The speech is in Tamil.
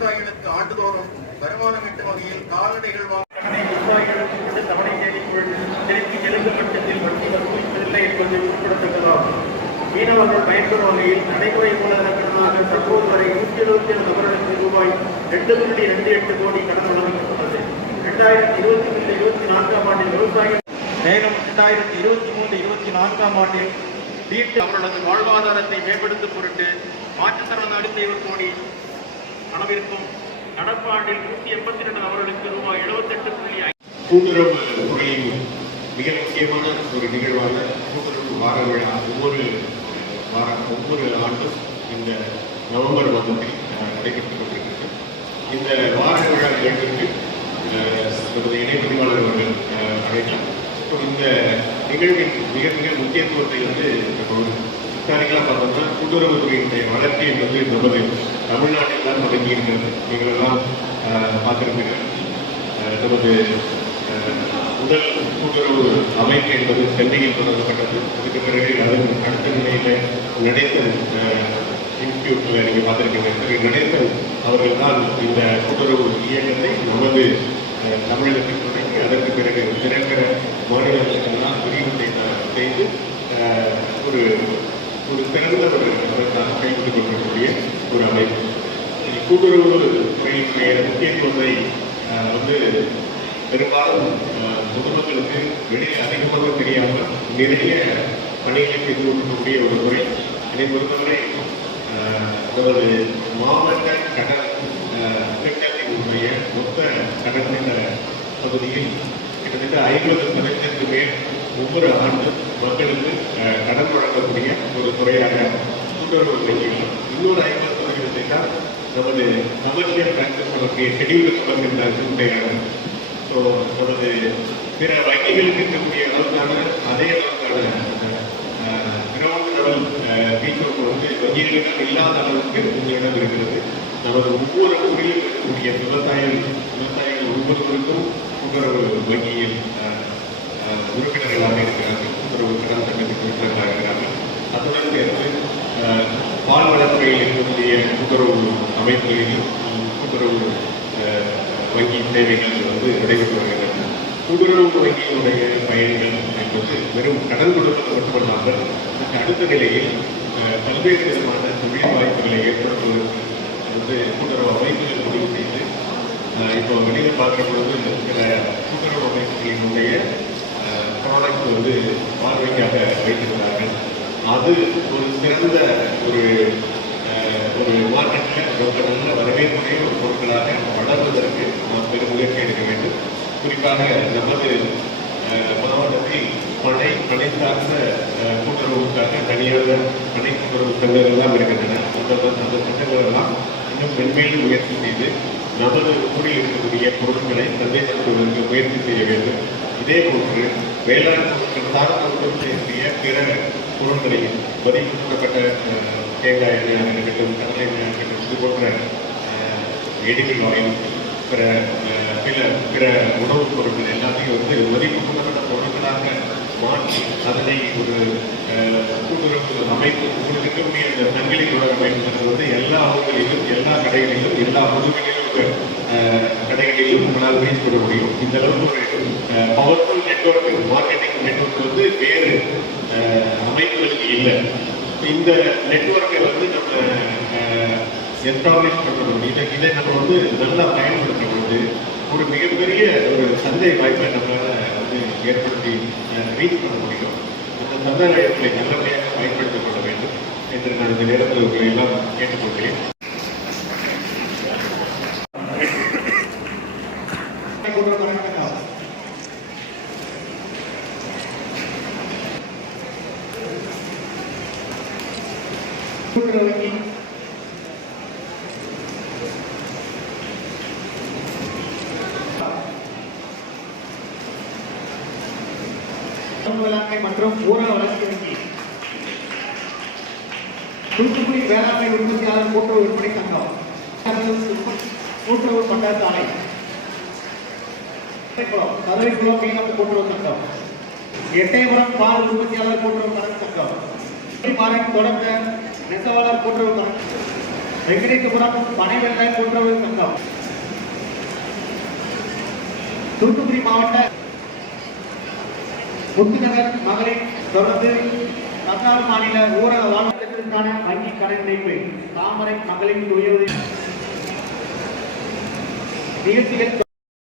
விவசாயிகளுக்கு ஆண்டுதோறும் வருமானம் ஈட்டும் வகையில் கால்நடைகள் வாங்க விவசாயிகளுக்கு இந்த தவணை தேதிக்குள் திருப்பி செலுத்தும் வட்டி வசூலிப்பதில்லை என்பது குறிப்பிடத்தக்கதாகும். மீனவர்கள் பயன்பெறும் வகையில் நடைமுறை மூலதன கடனாக தற்போது வரை நூற்றி எழுபத்தி ஏழு நபர்களுக்கு ரூபாய் ரெண்டு புள்ளி ரெண்டு எட்டு கோடி கடன் வழங்கப்பட்டுள்ளது. இரண்டாயிரத்தி இருபத்தி மூன்று இருபத்தி நான்காம் ஆண்டில் விவசாயிகள் மேலும் இரண்டாயிரத்தி இருபத்தி மூன்று இருபத்தி நான்காம் ஆண்டில் வீட்டு அவர்களது வாழ்வாதாரத்தை மேம்படுத்தும் பொருட்டு மாற்றுத்திறனாளி செய்வர் கோடி அளவிற்கும் நடப்பாண்டில் நூற்றி எண்பத்தி ரெண்டு நபர்களுக்கு ரூபாய் எழுபத்தெட்டு புள்ளி கூட்டுறவு துறையின் மிக முக்கியமான ஒரு நிகழ்வான கூட்டுறவு வார விழா ஒவ்வொரு வார ஒவ்வொரு ஆண்டும் இந்த நவம்பர் மாதத்தில் நடைபெற்றுக் கொண்டிருக்கிறது. இந்த வார விழா நிகழ்வுக்கு அஹ், நமது இணை பதிவாளர் அவர்கள் அஹ், அழைத்தார். இந்த நிகழ்வின் மிக மிக முக்கியத்துவத்தை வந்து நம்ம விசாரிக்கலாம் பார்த்தோம்னா கூட்டுறவுத்துறையினுடைய வளர்ச்சி என்பது நமது தமிழ்நாட்டில் தான் தொடங்கி இருக்கிறது. நீங்கள் எல்லாம் அஹ், பார்த்திருப்பீர்கள். அஹ் நமது அஹ், முதல் கூட்டுறவு அமைப்பு என்பது சென்னையில் தொடங்கப்பட்டது. அதுக்கு பிறகு அதன் அடுத்த நிலையில் நடேசன் இன்ஸ்டியூட்டில் நீங்கள் பார்த்துருக்கீங்க திரு நடேசன் அவர்கள் தான் இந்த கூட்டுறவு இயக்கத்தை நமது தமிழகத்தில் தொடங்கி அதற்கு பிறகு பிறக்கிற மாநிலங்களுக்கெல்லாம் விரிவு செய்த- செய்து அஹ், ஒரு ஒரு சிறந்த ஒரு அமைப்பாக கைவிட்டுக் கொண்டிருக்கக்கூடிய ஒரு அமைப்பு கூட்டுறவு முக்கியத்துவத்தை அஹ், வந்து பெரும்பாலும் பொதுமக்களுக்கு வெளியில் அதிகமாக தெரியாமல் நிறைய பணிகளை செய்து கொண்டிருக்கக்கூடிய ஒரு முறை இதை பொறுத்தவரை அஹ், மாவட்ட கடன் அஹ், மொத்த கடன் பகுதியில் கிட்டத்தட்ட ஐம்பது சதவீதத்துக்கு மேல் ஒவ்வொரு ஆண்டும் மக்களுக்கு கடன் வழங்கக்கூடிய ஒரு துறையாக கூட்டுறவு வங்கிகள் இன்னொரு ஐம்பது துறைகள் தான் நமது கமர்ஷியல் பேங்க்ஸ் சொல்லக்கூடிய ஷெடியூல்டு சொல்லுகின்ற ஸோ நமது பிற வங்கிகளுக்கு இருக்கக்கூடிய அளவுக்கான அதே அளவுக்கான கிரவுண்ட் லெவல் வீக்கம் வந்து வங்கிகளிடம் இல்லாத அளவுக்கு உங்களிடம் இருக்கிறது. நமது ஒவ்வொரு ஊரிலும் இருக்கக்கூடிய விவசாயம் விவசாயிகள் ஒவ்வொருவருக்கும் கூட்டுறவு வங்கியில் உறுப்பினர்களாக இருக்கிறார்கள் ஒரு கடன் சங்கத்தின் உறுப்பினர்களாக இருக்கிறார்கள் அத்துடன் சேர்த்து பால் வளத்துறையில் இருக்கக்கூடிய கூட்டுறவு அமைப்புகளிலும் கூட்டுறவு வங்கி சேவைகள் வந்து நடைபெற்று வருகின்றன கூட்டுறவு வங்கியினுடைய பயன்கள் என்பது வெறும் கடன் கொடுப்பது மட்டுமல்லாமல் அடுத்த நிலையில் பல்வேறு விதமான தொழில் வாய்ப்புகளை ஏற்படுத்துவதற்கு வந்து கூட்டுறவு அமைப்புகள் முடிவு செய்து இப்போ வெளியில் பார்க்குற பொழுது சில கூட்டுறவு அமைப்புகளினுடைய ப்ராடக்ட் வந்து பார்வைக்காக வைத்திருந்தார்கள். அது ஒரு சிறந்த ஒரு அஹ், ஒரு மார்க்கெட்டில் ரொம்ப நல்ல வரவேற்புடைய ஒரு பொருட்களாக வளர்வதற்கு நாம் பெரும் முயற்சி எடுக்க வேண்டும். குறிப்பாக நமது மாவட்டத்தில் பனை பனை சார்ந்த அஹ், கூட்டுறவுக்காக தனியாக பனை கூட்டுறவு சங்கங்கள் எல்லாம் இருக்கின்றன. அந்த அந்த சங்கங்கள் எல்லாம் இன்னும் மென்மேலும் முயற்சி செய்து நமது ஊரில் இருக்கக்கூடிய பொருட்களை சந்தைப்படுத்துவதற்கு முயற்சி செய்ய வேண்டும். இதே போன்று வேளாண் பொருட்கள் சார்ந்த உற்பத்தி செய்யக்கூடிய பிற பொருட்களையும் மதிப்பு தேங்காய் எண்ணெயாக இருக்கட்டும் கடலை எண்ணெயாக இருக்கட்டும் இது போன்ற எடிபிள் ஆயில் பிற அஹ், பிற பிற உணவுப் பொருட்கள் எல்லாத்தையும் வந்து மதிப்பு கூட்டப்பட்ட பொருட்களாக மாற்றி அதனை ஒரு கூட்டுறவு அமைப்பு உங்களுக்கு இருக்கக்கூடிய அந்த சங்கிலி உலக அமைப்பு வந்து எல்லா ஊர்களிலும் எல்லா கடைகளிலும் எல்லா பொதுகளிலும் கடைகளிலும் உங்களால் ரீச் பண்ண முடியும். இந்த அளவுக்கு ஒரு பவர்ஃபுல் நெட்ஒர்க் மார்க்கெட்டிங் நெட்வொர்க் வந்து வேறு அமைப்புகளுக்கு இல்லை. இந்த நெட்வொர்க்கை வந்து நம்ம எஸ்டாப்ளிஷ் பண்ணுறது இதை இதை நம்ம வந்து நல்லா பயன்படுத்தும் ஒரு மிகப்பெரிய ஒரு சந்தை வாய்ப்பை நம்மளால் வந்து ஏற்படுத்தி ரீச் பண்ண முடியும். அந்த சந்தை வாய்ப்புகளை நல்லபடியாக பயன்படுத்திக் கொள்ள வேண்டும் என்று நான் இந்த நேரத்தில் உங்களை எல்லாம் கேட்டுக்கொள்கிறேன். கூட்டுறவு வங்கி வேளாண்மை மற்றும் ஊரக வளர்ச்சி வங்கி தூத்துக்குடி வேளாண்மை உற்பத்தியாளர் கூட்டுறவு விற்பனை சங்கம் கூட்டுறவு பண்டாசாலை கதவைக்குளம் மீனவ கூட்டுறவு சங்கம். எட்டயபுரம் பால் உற்பத்தியாளர் கூட்டுறவு கடன் சங்கம். தொடர்ந்த நெசவாளர் கூட்டுறவு கடன் வெங்கடேசபுரம் பனை வெள்ளை கூட்டுறவு சங்கம் தூத்துக்குடி மாவட்ட முத்துநகர் மகளிர் தொடர்ந்து தமிழ்நாடு மாநில ஊரக வாழ்க்கைக்கான வங்கி கடன் இணைப்பு தாமரை மகளிர் உயர்வு. நிகழ்ச்சிகள்